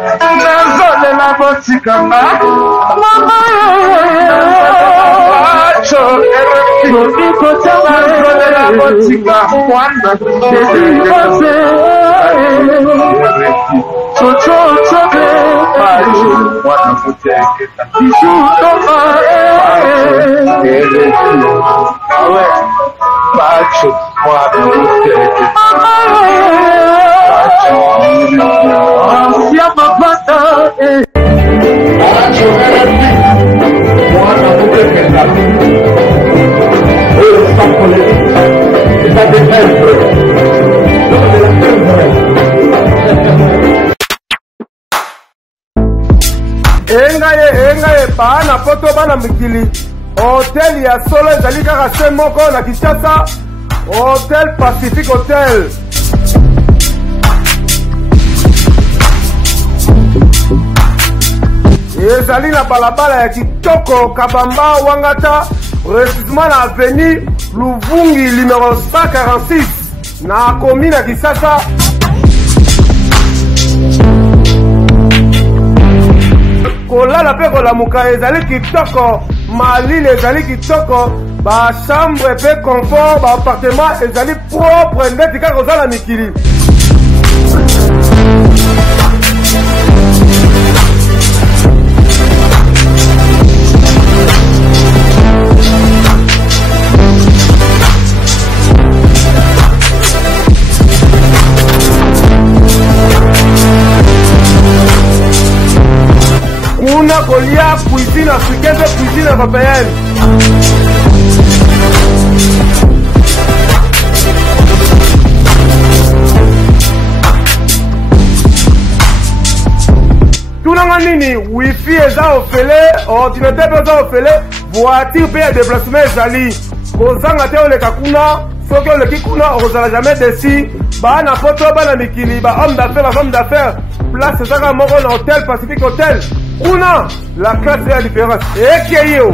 Nazole la botikanga mama acho Niko tama nazole la botika mwana Niko Chocho chobe Pacho mwana muteketa Bishu toma Awe Pacho mwana muteketa Pacho mapata Pacho mwana muteketa Engaye bana poto bana mikili hotel ya solo ezali kaka se moko na Kinshasa Hotel Pacific Hotel ezali na balabala ya kitoko Kabamba Wangata précisément na avenue Luvungi numéro 146 na commune ya Kinshasa. Kolala pe kolamuka ezali kitoko, malile ezali kitoko, ba chambre pe confort, ba appartement ezali propre ndeti kaka kozala mikili. Kuna kolia cuisine africaine, cuisine européenne. Tunanga nini wifi eza ofele, ordinateur eza ofele, voiture pe ya déplacement ezali. Kozanga te oleka kuna, soki oleki kuna ozala jamais déçu. Ba na photo bana mikili, ba homme d'affaires, ba femme d'affaires. Place ezaka moko na Hotel Pacific Hotel. Kuna la classe est la différence. Et yo.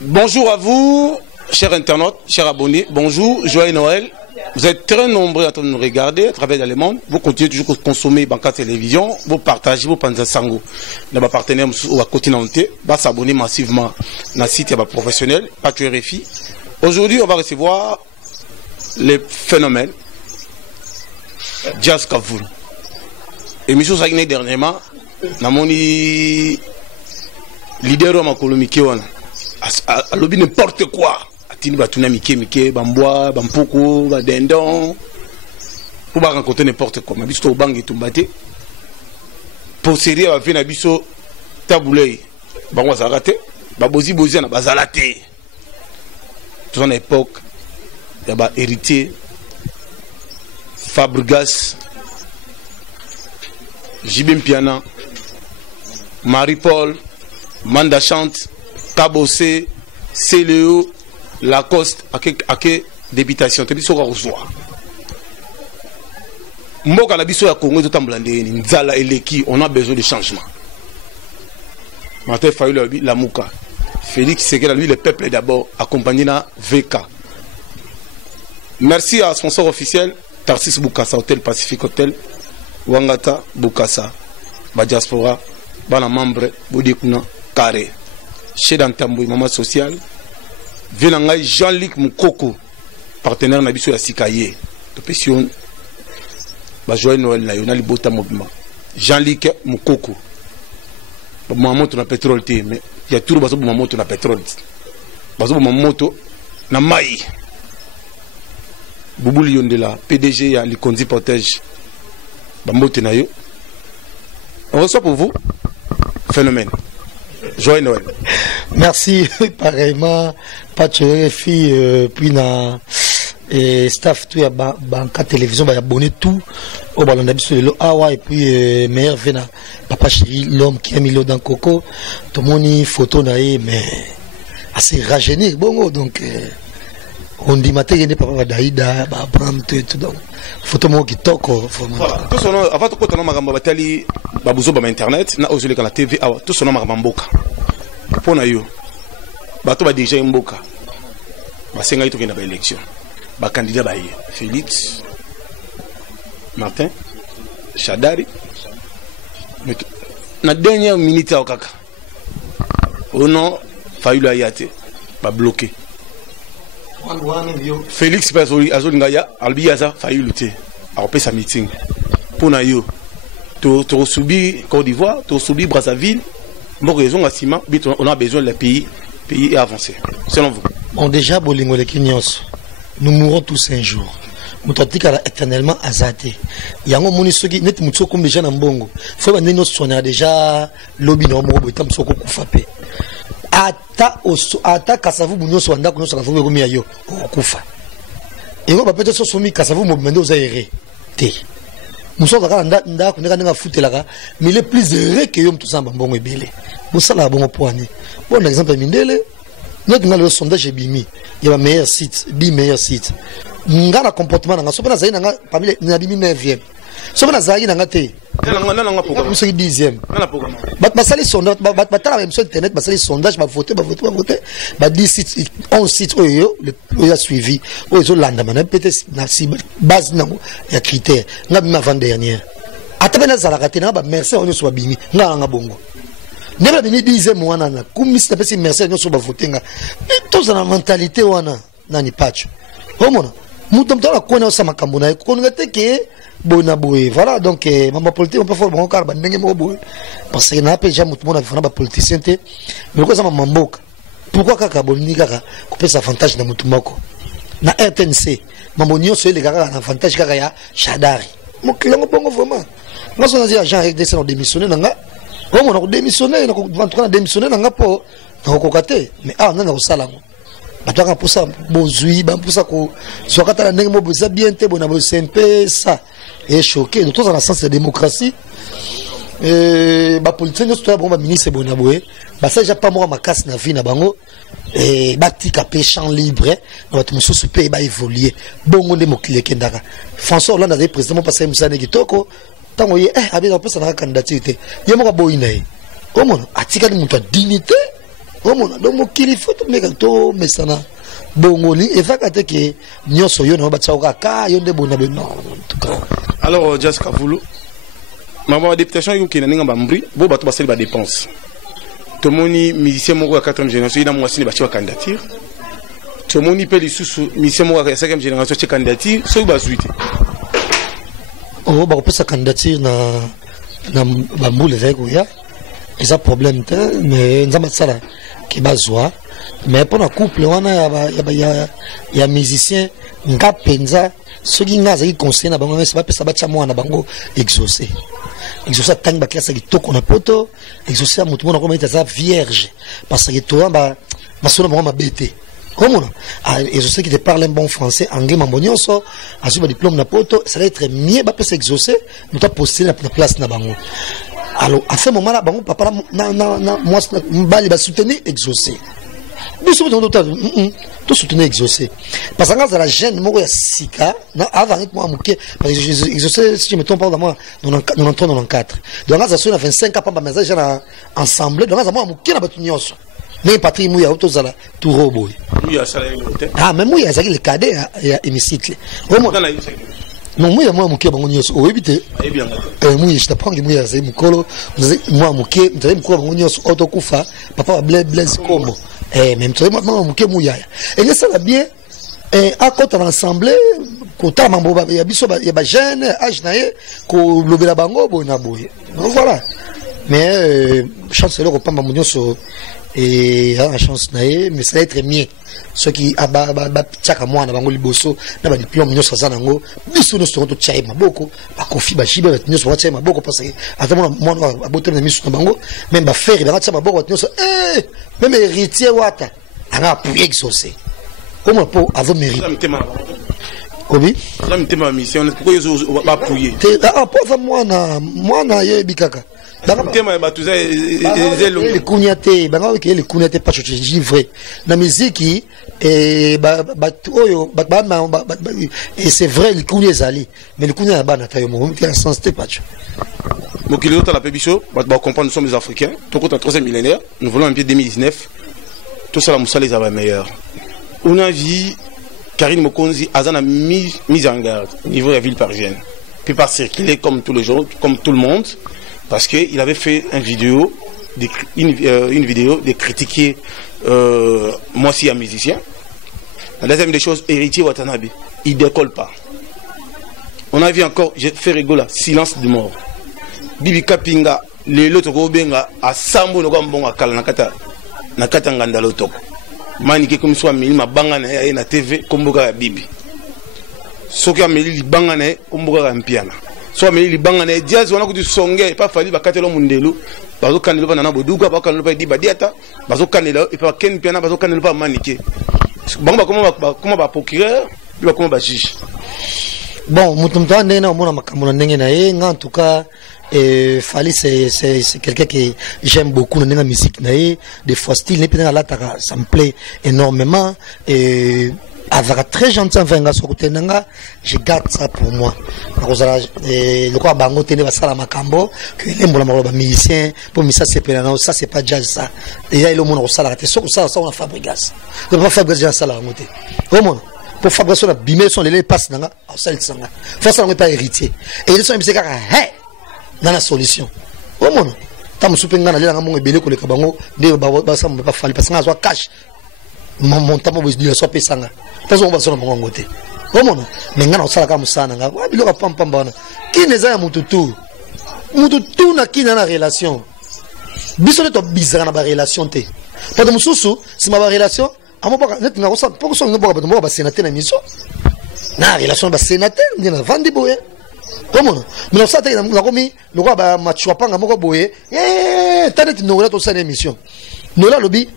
Bonjour à vous, chers internautes, chers abonnés. Bonjour, joyeux Noël. Vous êtes très nombreux à nous regarder à travers le monde. Vous continuez toujours à consommer Banca Télévision. Vous partagez, vous pensez sango. Dans ma partenaire ou à côté nantais, vous s'abonner massivement dans le site professionnel, pas que RFI. Aujourd'hui, on va recevoir les phénomènes Jazz Kavoul. Émission Sagné dernièrement, dans mon leader de ma colonie a lobby n'importe quoi. Tini batuna mike bamboa bampoko badendon pour ba rencontrer n'importe quoi biso bangi tumbate pour série va venir biso taboulay bango zarate babozi na bazalate tout en époque ya ba héritier Fabregas Jibim Piana Marie-Paul Manda Chante Kabose Céléo Lacoste à quelle débitation te biso reçoit mboka la biso ya Congo tout amblandé nzala eleki on a besoin de changement Martin Fayulu la Mouka Félix Sekela lui le peuple d'abord accompagné na VK. Merci à sponsor officiel Tarsis Bukasa Hotel Pacific Hotel Wangata Bukasa ba diaspora bana membre bodikuna carré chez Dantambo maman social Venangai Jean-Luc Moukoko, partenaire na biso ya Sikaye. Topession ba joyeux Noël na yona libota mouvement. Jean-Luc Moukoko. Ba mamoto na pétrole té mais il y a tout baso ba mamoto na pétrole. Baso ba mamoto na mai. Boubouli Yondela, PDG ya Likonzi Protège. Ba moto na yo. On reçoit pour vous phénomène. Joyeux Noël. Merci, pareillement, pas de filles, puis na staff tout ya Banca Télévision, bah abonné tout au ballon d'habitude sur le Awa et puis meilleur vena papa chéri l'homme qui a mis l'eau dans coco, tout le monde photo naïe mais assez rajeuni bon donc on dit matin il n'est pas papa Daïda, bah Bram tout donc photo moi qui toque voilà tout son avant tout quand on m'a batali babuzo ba internet na ozoleka na TV awa to sona makamboka pona yo bato ba déjà mboka basenga ito kena ba élection ba candidat ba ye Félix Martin Chadari na dernière minute au kaka ono Fayulu ayate ba bloqué Félix azolinga ya albiaza Fayulu te a repé sa meeting pona yo to subi Côte d'Ivoire, to subi Brazzaville, bon raison à Sima, on a besoin de pays avancé. Selon vous. Bon déjà bolingo les Kenyos, nous mourrons tous un jour. Mutati kala éternellement azate. Yango moni soki net mutso comme déjà na mbongo. Faut ba neno sona déjà lobby no mo bo tam soko kufape. Ata kasavu bunyo so anda kuno so kasavu ko mi ayo kufa. Ego ba peut-être so somi kasavu mo mende ozaire. Te. Moussa Kaka nda kuneka nga futelaka mais le plus heureux que yom tout ça mbongo ebele Moussa la bongo poani bon exemple mindele notre nga le sondage bimi il y a meilleur site nga na comportement nga so na zayi nga parmi na bimi 9e so na zayi nga te nga pourquoi so 10e ba sali sondage ba tala même sur internet ba sali sondage ba voter ba 10 sites 11 sites oyo le a suivi oyo landa mana peut-être na base na ya critère nga bima avant dernière atabena zala katena ba merci on so bimi nga bongo neba bimi 10e wana na kumisi na pesi merci on so ba voter nga tous na mentalité wana nani pacho homona mutamtala kona sa makambo na ko nga te ke bona boye voilà donc maman politique on peut faire bon car ba ndenge mo boye parce que na pe ja mutu mona fana ba politicien te mais ko sa maman mboka pourquoi kaka boni kaka ko pesa avantage na mutu moko na RTNC mambo nyonso ele kaka na avantage kaka ya Chadari mo kilango bongo vraiment nga so na dire agent RDC na démissionner nga o mo na démissionner na ko na démissionner nga po na ko kate mais na ko sala ngo bataka pour ça bozui ba pour ça ko so kata na ndenge mo boza bien te bona bo SMP ça est choqué nous tous dans la sens de démocratie ba politique nous toi bon ba ministre bona boye ba ça ja pas moi ma casse na vie na bango ba tika pe champ libre na bato mususu pe ba évoluer bongo nde mokile kendaka François Hollande avait président passé Moussa Negitoko tango ye abi na pesa na candidature ye mo ka boyina ye o mona atika ni mutu dignité o mona do mokili faut meka to mesana bongoli efaka te ke nyoso yo na ba tsauka ka yo nde bona be non en tout cas. Alors Jessica Vulu ma députation yo ki na ninga mbri bo bato basali ba dépense to moni musicien moko ya 4e génération ina mwasi ni ba chiwa candidature to moni pe lisusu musicien moko ya 5e génération chi candidature so ba zuite o ba ko pesa candidature na ba mbule veko ya ils ont problème mais nous avons ça qui bazwa mais pour un couple wana ya musicien nga penza ceux qui nga zaki conseiller na bango mais c'est pas pesa bacha mwana bango exaucer tang ba classe ki toko na poto exaucer mutu mona ko metza za vierge parce que toi ba masolo bango mabete comment et je sais qu'il te parle un bon français anglais mambonyoso a su ba diplôme na poto ça va être mieux ba pesa exaucer nous ta poster na place na bango. Alors, à ce moment-là, bon, papa, moi, je soutenir exaucer. Tout soutenir exaucer. Parce que la jeune, moi, sika, avant moi, parce que exaucer, si je me trompe pas, moi, 94. Donc, ça a 25 ans, pas message ensemble. Donc, ça moi, je na batunyoso. Mais Patrick Mouya, autozala, tout robot. Ah, mais Mouya, c'est le cadet à hémicycle. Non, moi, muke bango nyonso oyebite moi je t'apprends que moi c'est mukolo moi muke mtale mukolo bango nyonso otokufa papa blaise kombo même toi moi muke muya et ça va bien à côté l'ensemble kota mambo ya biso ya ba jeune âge nae ko lobela bango bona boye voilà mais chance le repas bango nyonso et la chance nae mais ça va être mieux ceux qui tchaka mwana bango liboso na ba diplôme nyoso za nango biso nyoso to tchai maboko ba kofi ba jibe nyoso tchai maboko parce que ata mwana abote na miso na bango même ba faire ba tchai maboko nyoso même héritier wata ana pour exaucer comment pour avoir mérite Kobi J'aime ma mission, pourquoi ils va appuyer. Ah, pas moi na yebikaka. Les kunyate, les kunyate pas je vrai. La musique et c'est vrai les kunyes ali, mais les kunyes ba na tayo mo qui sens pas. Donc il est à la Pébicho, on va comprendre nous sommes des Africains, tout compte 3e millénaire, nous voulons un pied 2019. Tout ça la Moussa les a meilleurs. On a vu Karine Mokonzi a mise en garde au niveau de la ville parisienne. Puis pas circuler comme tous les jours, comme tout le monde. Parce qu'il avait fait une vidéo de critiquer moi aussi un musicien. La deuxième des choses, Héritier Watanabe, il ne décolle pas. On a vu encore, j'ai fait rigoler, silence de mort. Bibi Kapinga, les loto Gobenga, à Sambo no Gambonga Kala Nakata Nganda Lotoko. Manike comme soit Mili, ma bangane na TV, Komboga Bibi. Soka Mili, bangane, Komboga Mpiana. Soit mais les bangane diaz on a du songe pas fallu ba katelo mundelu bazo kanelo ba nana boduga ba kanelo ba di badiata bazo kanelo et pas ken piana bazo kanelo ba maniquer bango comment ba procureur puis ba comment ba juge bon mutumta ndena mona makamona ndenge na ye en tout cas Fali c'est quelqu'un que j'aime beaucoup dans la musique na ye des fois style n'est pas là ça me plaît énormément et avec très gentil venga sur côté nanga je garde ça pour moi le quoi bango tene ba sala makambo que les mbola maloba musicien pour mi ça c'est pas ça c'est pas jazz ça et là le monde sala te so ça on fabrigas le pas fabrigas ça la monter au monde pour fabriquer la bimé son les passe nanga au sel sanga faut ça on pas héritier et ils sont c'est car hey dans la solution au monde tam supenga na langa mo ebele ko le kabango de ba ça me pas fali parce que ça cash mon temps vous dire soit pesanga parce qu'on va sur mon côté comment mais ngana osala kama sana nga wa biloka pam bana qui neza ya mututu na qui na relation biso to bizarre na ba relation te parce mususu si ma relation amoba net na kosa poko so ngoba ba sénateur na mission na relation ba sénateur ndina vandi boye comment mais ça te na komi le roi ba machwa panga moko boye tanet no la to sa émission no la lobi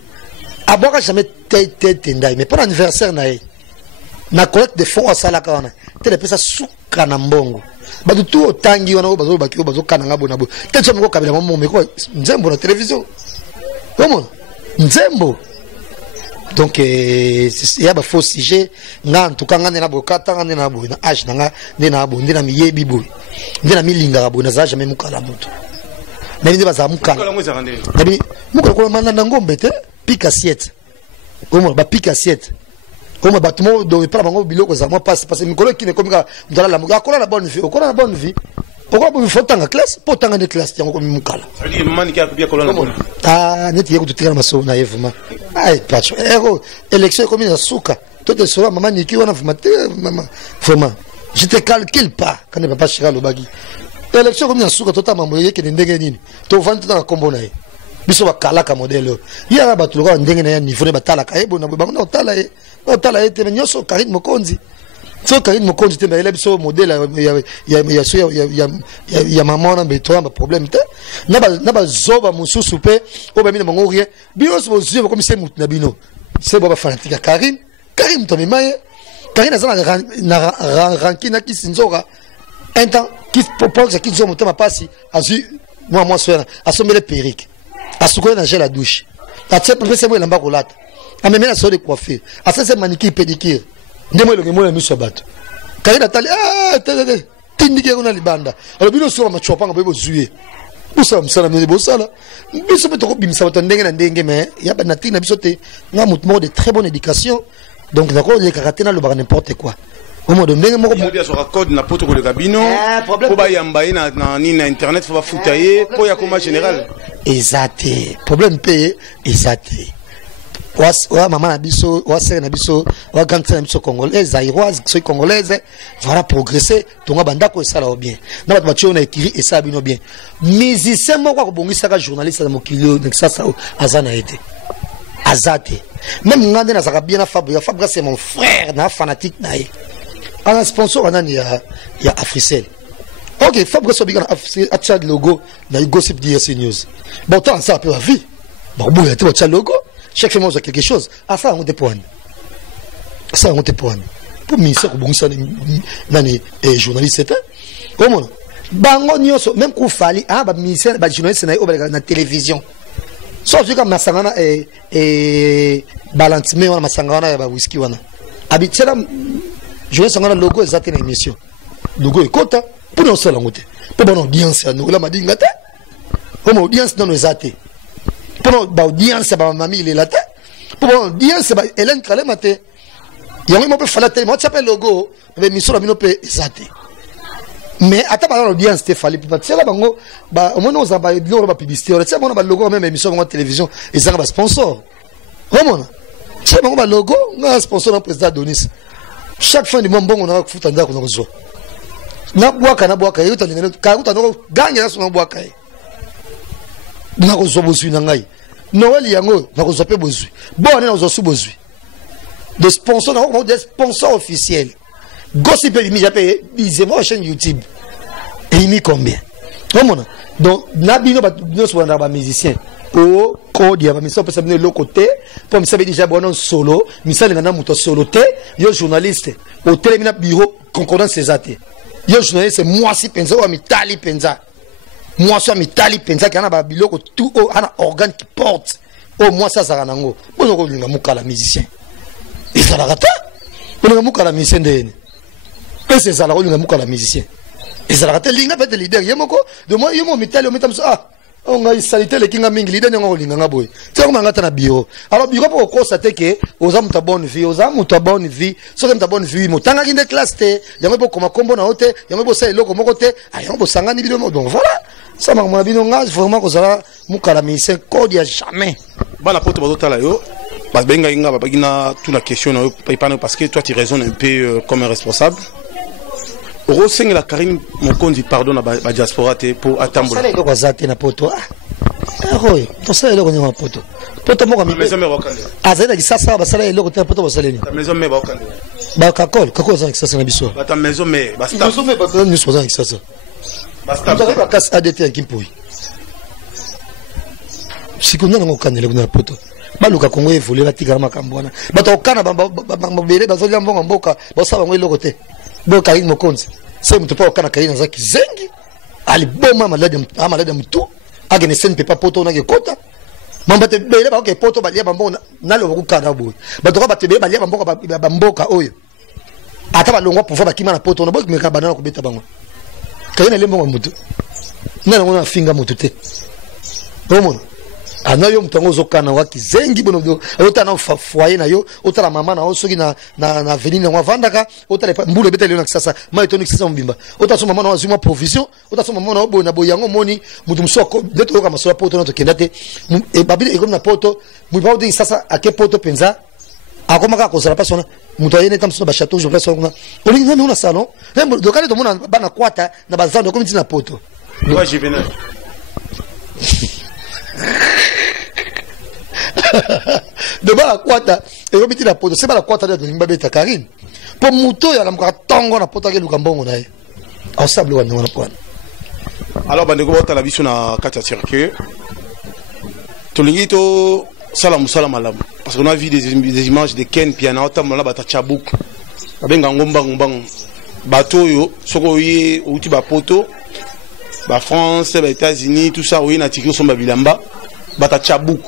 aboka jamais tendai mais pour l'anniversaire na collecte de fonds à salaka wana tele pesa suka na mbongo badu tu otangi wana bazo bakio bazo kana ngabo na bo tetso mko kabila mo meko nzembo na télévision comment nzembo donc il y a ba faux sujet nga en tout cas ngane na bokata ngane na bo na age nga ndena bo ndena miyebi bo ndena milinga bo na za jamais mukala mutu mais ndi baza mukala nabi mukala ko manda na ngombe te pique assiette comment ba pique assiette comment bâtiment de pas bango biloko za moi passe parce que mikolo qui ne comme dans la kola la bonne vie kola la bonne vie pourquoi vous faut tanga classe pour tanga de classe yango comme mukala ali mani ka kopia kola la bonne ah net yeko tutira maso na yevuma ay pacho ero élection comme na suka tout est sur maman niki wana fumate maman vraiment je te calcule pas quand ne papa chira lobagi élection comme na suka totalement moye ke ndenge nini to vendre dans combo na biso bakala ka modèle yara batuluka ndenge na ya niveau ne batalaka ebona bango na otala otala ete nyoso Karine Mokonzi so Karine Mokonzi te mbele biso modèle ya maman na beto ba problème te na ba zoba mususu pe o ba mina bango rien biso bo zio comme c'est mut na bino c'est ba fanatique Karine to memaye Karine azana na rankina ki sinzora un temps qui propose qui zo mutama pasi azu moi soya asomele perruque asukoye na gel la douche atse pese mo lamba kolata ameme na so de coiffure asese manicure pédicure ndemo lo ngemo na miso bato Karine atali tindike kuna libanda alobino so ma chopanga bebo zuye busa msala mene bosala biso beto ko bimisa bato ndenge na ndenge mais ya ba natina biso te nga mutumo de très bonne éducation donc d'accord les caractères na lo ba n'importe quoi au mode ndenge moko bien sur code na poto ko le cabino ko ba yamba na internet faut ba foutailler pour ya coma général exact problème payé exact wa maman na biso wa sere na biso wa grande na biso congolaise zaïroise so congolaise voilà progresser tonga banda ko sala bien na bato batio na écrit et ça bino bien musicien moko ko bongisa ka journaliste na mokilio donc ça azana été azate même ngande na zaka bien na Fabra c'est mon frère na fanatique na ye un sponsor en il y a Africell. Ok, Fabrice Obigan a le logo dans le gossip d'IRC News. Bon, tant ça peut la vie. Bon, il y a le logo. Chaque fois, quelque chose. Ah, ça, on te poigne. Ça, on te poigne. pour ministère bongisa nani journaliste c'était comment bango nyonso même ko fali ba ministère ba journaliste na na télévision sauf que comme masangana balantime wana masangana ya ba whisky wana habituellement journaliste ngana logo ezate na émission logo ekota pour nous seul ngote pour bon audience ya nous la madinga te comme audience dans nos athées pour ba audience ba mami il est là pour bon audience ba Hélène Kalemate yango mo pe fala te mo s'appelle logo mais mission la bino pe ezate mais attends ba audience te fali pa tsela bango ba mo no za ba lo ba publicité on tient mo ba logo même émission de télévision et ça ba sponsor comment c'est bango ba logo na sponsor na président Donis chaque fin du mois bon on a futa ndako na kozo na bwaka yoto ngene ka uta no ganya so na bwaka na kozo bozwi na ngai Noël yango na kozo pe bozwi bon na kozo su bozwi de sponsors na des sponsors officiels gossip mi jappé bizemo chaîne YouTube et il mis combien comment donc na bino ba no so na ba musicien o ko dia ba miso pesa bino le côté pour mi sabe déjà bon solo mi sale ngana muto solo te yo journaliste au télémina bureau concordance ces athées yo journaliste moi si penza o mi tali penza moi so mi tali penza kana ba biloko tout o ana organe qui porte au moi ça ça nango bono ko linga mukala musicien et ça la rata bono mukala musicien de et c'est ça la ko linga mukala musicien et ça la rata linga peut leader yemoko de moi yemo mi tali o metam so on a salité les kinga mingi leader ngo linga ngaboy c'est comme ngata na bureau alors bureau pour constater que aux hommes ta bonne vie aux hommes ta bonne vie so ta bonne vie motanga kinde classe te yango bo koma kombo na hote yango bo sai loko moko te yango bo sangani bino donc voilà ça m'a mon bino ngas vraiment ko sala mukala mise code ya jamais bana poto bazotala yo ba benga inga ba bagina toute la question na yo parce que toi tu raisonnes un peu comme un responsable Roseng la Karine Mokonzi pardon na ba diaspora te pour atambola. Ça les ko zate na poto. Ah roy, to ça les ko na poto. Poto mo ka mi. Maison me bakande. Azela ki sasa ba sala eloko te poto ba sala ni. Maison me bakande. Ba kakol, kako za ki sasa na biso. Ba ta maison me ba sta. Maison me ba ni so za ki sasa. Ba sta. Ba kas ADT en Kimpoi. Sikuna ngo kanele kuna poto. Baluka Kongo evolue ba tigara makambwana. Ba to kana ba bele ba zo lyambonga mboka ba sala ngo eloko te. Bo Karine Mokonzi c'est mutu pa okana Karine zaki zengi ali boma malade mutu agene sen pepa poto na ke kota mamba te bele ba ke poto balia bambo na lo ku kana boy ba to ba te bele balia bamboka ba mboka oyo ata ba longwa pouvoir ba kima na poto na bo meka banana ko beta bango Karine le mbongo mutu na ngona finga mutu te omo ana yo mtango zokana waki zengi bono otana foyer na yo otala mama na osoki na avenue na vandaka otala mbule betele na sasa mai tonique sasa mbimba otaso mama na azuma provision otaso mama na obo na boyango moni mutu msoko beto yoka masola poto na to kendate e babile ekom na poto muiba odi sasa ake poto penza akomaka ko sala pasona mutu ayene tamso ba chateau je vais sur na olingi na na salon même do kale to mona bana kwata na bazando comme na poto moi je venais de ba kwata e ko bitila poto c'est ba la kwata de ngba beta Karine pour muto ya la tongo na poto ke lukambongo na ye au sable wa na pona alors bande ko bota la biso na kata circuit to lingito salam malam parce qu'on a vu des images de Ken piana otam la bata chabuk babenga ngomba bato yo soko yi outi ba poto ba France ba États-Unis tout ça oui na tikio somba bilamba bata chabuk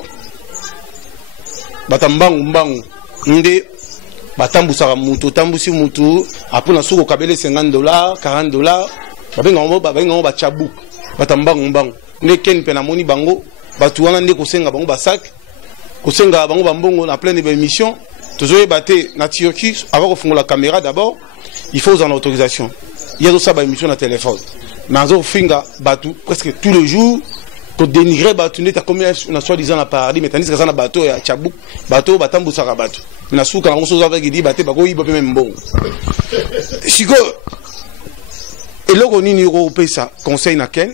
batambangu nde batambusaka mutu tambusi mutu apona soko kabele $50 $40 babenga ba chabuk batambangu nde Ken pena moni bango batu wana nde kosenga bango basak kosenga bango bambongo na pleine émission tozoye baté na Turquie avant ko fungola caméra d'abord il faut en autorisation il y a aussi ba émission na téléphone mais azo finga batu presque tous les jours pour dénigrer batu neta comme na soi-disant na paradis mais tandis que ça na bateau ya chabuk bateau batambusaka batu na suka na ngoso avec dit baté bako yiba même bon siko eloko nini ko pesa conseil na Ken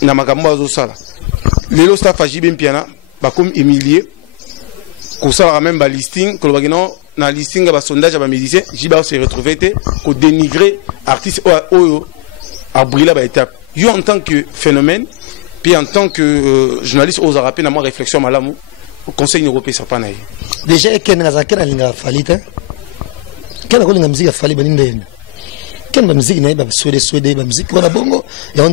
na makambo azo sala lelo staff ajibe mpiana bakom Emilie ko sala même ba listing ko bagino na listing ba sondage ba musicien jiba se retrouver te ko dénigrer artiste oyo a brûlé ba étape yo en tant que phénomène puis en tant que journaliste aux arapes na moi réflexion malamu au conseil européen ça pas naï déjà Ken Nazaki na linga falite Quand on a la musique, il fallait venir. Quand la musique, il y a la musique, il y a bongo, il y a un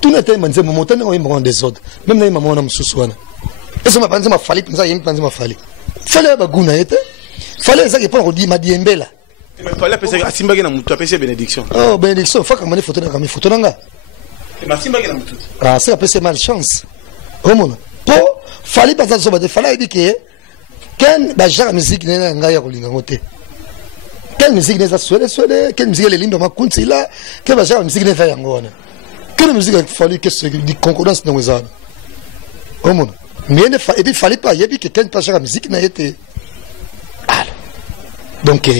tout le temps, il y a un moment où il y a un désordre. Même là, il y a un moment où il y a un et ça m'a pensé, il fallait penser, il fallait penser. Il fallait ça qu'il faut dire, il fallait là. Il fallait penser à Simbagi na mutu, appeler bénédiction. Oh, bénédiction, il faut que photo dans la photo. Mais Simbagi na mutu. Ah, c'est appelé malchance. Oh mon. Pour fallait penser sur il fallait dire que quand la musique n'est pas ngaya kolinga ngote. Quelle musique n'est pas souhaité, quelle musique est libre ma kunti là, quelle la musique n'est pas yangona. Quelle musique il fallait que ce di concordance dans les âmes. Oh mon. Mais et puis il fallait pas, il y a que quand pas la musique n'a été. Donc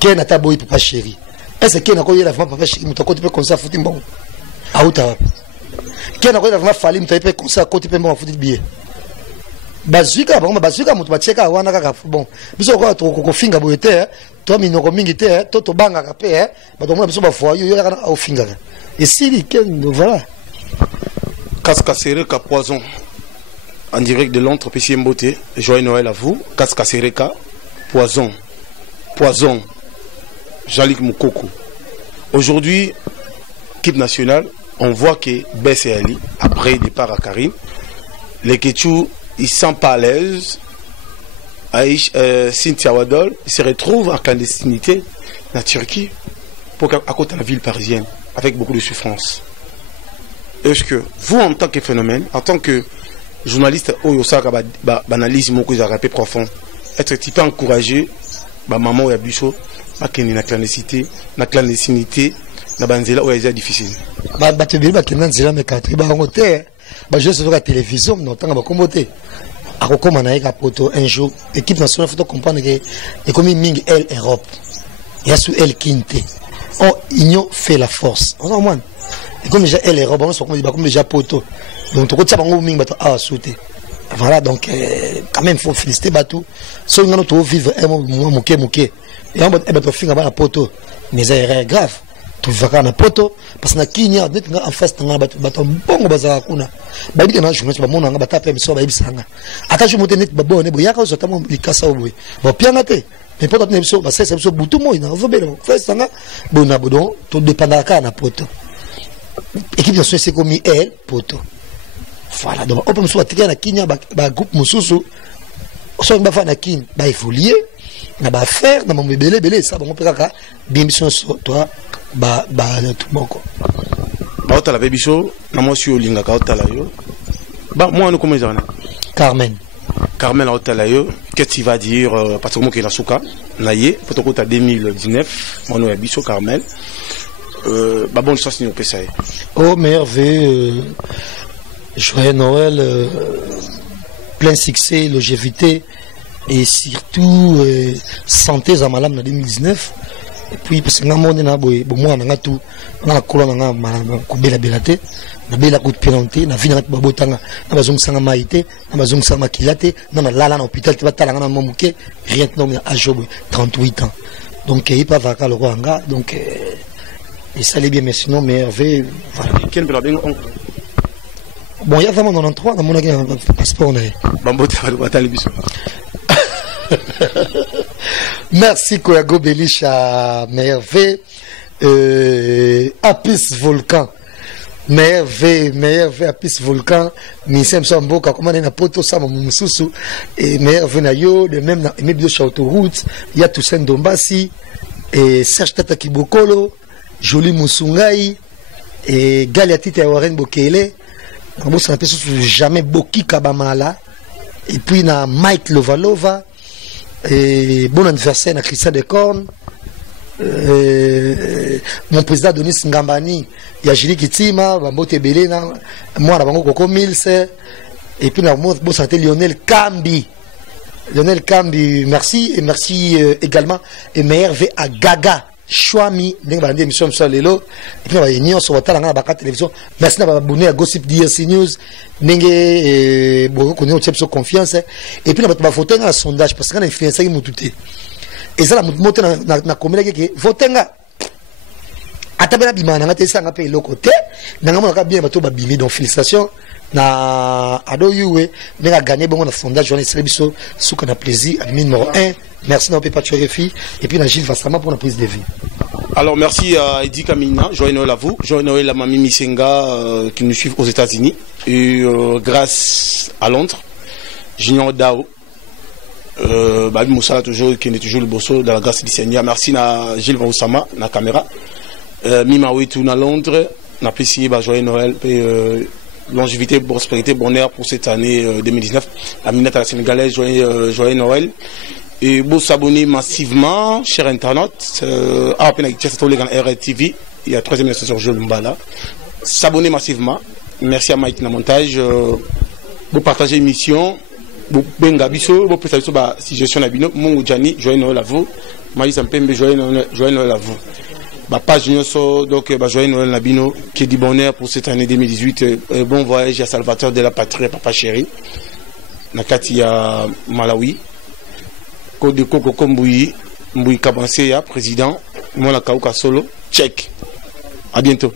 quel n'a pas beau papa chéri. Est-ce que n'a pas eu la femme papa chéri, tu peux comme ça foutre bon. Ah ou ta. Quel n'a pas eu la femme fallait tu peux comme ça côté peut bon foutre billet. Bazuka mutu bacheka wana kaka bon biso kwa to finga boyete to minoko mingi te to banga ka pe bato mona biso ba fo yo kana au finga et si li ken voilà Kaskasereka Poison en direct de Londres PC Mbote. Joyeux Noël à vous. Kaskasereka Poison Jalik Moukoko. Aujourd'hui équipe nationale, on voit que Bess et Ali après départ à Karim, les Ketchou ils sont pas à l'aise. Cynthia Wadol se retrouve en clandestinité en Turquie à côté de la ville parisienne avec beaucoup de souffrance. Est-ce que vous, en tant que phénomène, en tant que journaliste, banalisme ou que profond, est-ce que tu peux encourager maman ou Abisso à qu'il y ait la clandestinité, la banzela ou est difficile? Tu veux dire que nanzela mais quand tu vas en terre. Je suis sur la télévision, non, tant que commoté. À comment un jour, l'équipe nationale, il faut comprendre que les communes Ming, elle, Europe, il y a sous elle Quinte. On union fait la force. On s'en et comme déjà elle, Europe, on se dit comme déjà poto. Donc, tu as un Ming, à sauter. Voilà, donc, quand même, il faut féliciter Batou. Si on a vivre un moment, mouké. Et on va faire un poto. Mais c'est grave. Tu vas na poto parce que na kinya net nga en face nga bato bongo bazaka kuna ba bi na journée ba mona nga batape miso ba ibisanga ata je monte net ba bonne bo yaka zo tamo likasa obwe ba pianga te mais poto na biso ba sesa biso butu mo ina vobela face nga bona bodo to dépendra ka na poto équipe de c'est comme elle poto voilà donc on peut se voir na kinya ba groupe mususu so ba fa na kin ba évoluer na ba faire na mo belé ça bon peut ka bien mission toi tout moko ba otala bebiso na mo sur linga ka otala yo ba moi nous comment ça Carmen a otala yo qu'est-ce que tu vas dire parce que moi qui la souka na yé peut-être à 2019 moi nous bebiso Carmen ba bonne chance ni au PSA. Oh merveilleux joyeux Noël plein succès longévité et surtout santé à madame en 2019. Et puis parce que na monde na boy moi na tout na kola na ko bela belate na bela ko penalty na vina ba botanga na bazong sanga maité na bazong sanga kilate na lala na hôpital ti batala na momuke rien que non à job 38 ans donc il pas vaca le Rwanda donc et ça allait bien mais sinon merveille voilà quel bela bien oncle bon il y a vraiment 93 dans mon passeport on est bambote va batali biso. Merci Koyago Belisha merveille Apis Volcan merveille Apis Volcan Misem Samboka comment na poto sama mususu et merveille na yo de même na Emile Biocha autoroute il y a Toussaint Dombasi et Serge Tata Kibokolo Joli Musungai et Galiatite ya Warren Bokele on s'en appelle jamais Boki Kabamala et puis na Mike Lovalova. Et bon anniversaire à Christian Decorn, mon président Denis Ngambani, Yajili Kitima, Bambote Belena, moi la Bango Coco Mills, et puis la bon santé Lionel Kambi, merci, et merci également, et MRV à Gaga, Chouami, Nengba émission Lelo, et puis on va y sur la Baka télévision, merci d'avoir abonné à Gossip DRC News, Nenge, bon, qu'on ait une confiance, et puis on va voter dans un sondage, parce qu'on a influencé qui tout. Et ça, la montée dans la commune qui est voter. Atabela bimana ngate sanga pe lokote, nanga mona ka bien bato ba bimi donc félicitations na ado yuwe mais a gagné bon na sondage journée célébiso sous qu'on a plaisir à numéro 1. Merci d'avoir partagé Refi et puis la Gilles Vassama pour la prise de vie. Alors merci à Eddie Kamina, joyeux Noël à vous, joyeux Noël à Mamie Misenga qui nous suivent aux États-Unis et grâce à Londres, Junior Dao, Babi Moussala toujours qui est toujours le bosso dans la grâce du Seigneur. Merci à Gilles Vassama na caméra, Mima Ouetou na Londres, na apprécié joyeux Noël et longévité, prospérité, bonheur pour cette année 2019. Aminata la Sénégalaise, joyeux Noël. Et vous s'abonner massivement, chers internautes, à peine avec RTV, il y a 3e émission sur Jules Mbala. S'abonner massivement. Merci à Mike na montage. Vous partagez l'émission. Vous bengabiso, vous prestez la suggestion d'abino. Mon Gianni, joyeux Noël à vous. Maïs Mpembe, joyeux Noël à vous. Ma page donc joyeux Noël à Bino, qui dit bonheur pour cette année 2018. Bon voyage à Salvatore de la patrie, papa chéri. Nakati à Malawi. De Koko Komboui, Mboui Kabanseya, président, Mona Kauka Solo, Tchèque. À bientôt.